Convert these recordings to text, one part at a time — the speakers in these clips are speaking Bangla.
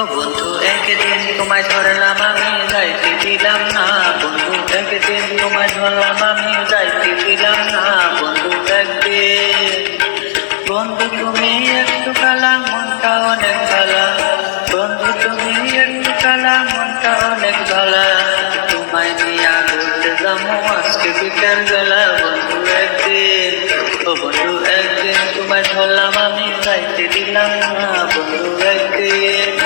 ও বন্ধু একদিন তোমায় ধরলাম আমি যাইতে দিলাম না, বন্ধু একদিন তোমায় ধরলাম আমি যাইতে দিলাম না, বন্ধু একদিন। বন্ধু তুমি একটু কালা মনটা অনেক ভালা, বন্ধু তুমি একটু কালা মনটা অনেক ভালা, তোমায় নিয়ে ঘুরতে যাবো আজকে বিকেল বেলা, বন্ধু একদিন। ও বন্ধু একদিন তোমায় ধরলাম আমি যাইতে দিলাম না, বন্ধু একদিন।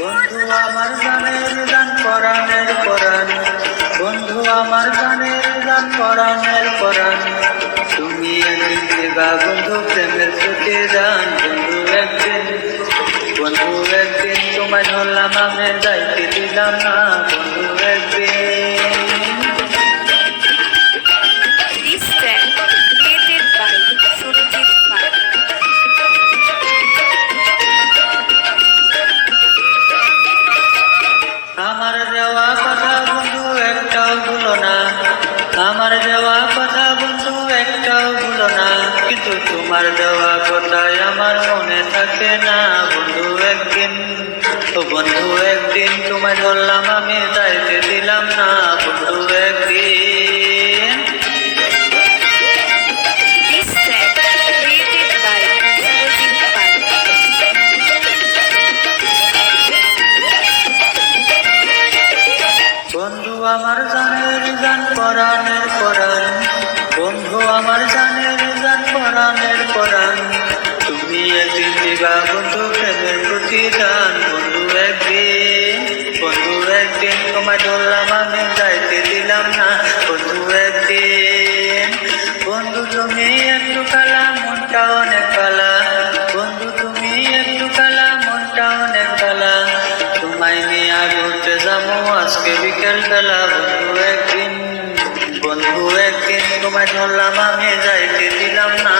বন্ধু আমার গানের গান পরাণের পরাণ, বন্ধু আমার গানের গান পরাণের পরাণ, তুমি একদিন দেবা বন্ধু প্রেমের চোখে যান, বন্ধু একদিন। বন্ধু একদিন তোমায় ধরলাম আমি যাইতে দিলাম না, বন্ধু একদিন। আমার দেওয়া কথা বন্ধু একটাও ভুলো না, আমার দেওয়া কথা বন্ধু একটাও ভুলো না, কিন্তু তোমার দেওয়া কথাই আমার মনে থাকে না, বন্ধু একদিন। ও বন্ধু একদিন তোমায় ধরলাম আমি যাইতে দিলাম না, বন্ধু একদিন। বন্ধু আমার জানের গান পরাণের পরাণ, বন্ধু আমার জানের গান পরাণের পরাণ, তুমি একদিন দিবা বন্ধু প্রেমের প্রতিদান, বন্ধু একদিন। বন্ধু একদিন তোমায় ধরলাম আমি যাইতে দিলাম না, বন্ধু একদিন। বন্ধু তুমি একটু কালা মনটা অনেক কালা, বন্ধু তুমি একটু কালা মনটা অনেক কালা, তোমায় নিয়ে ঘুরতে যাবো আজকে বিকেল বেলা, বন্ধু একদিন। বন্ধু একদিন তোমায় ধরলাম আমি যাইতে দিলাম না,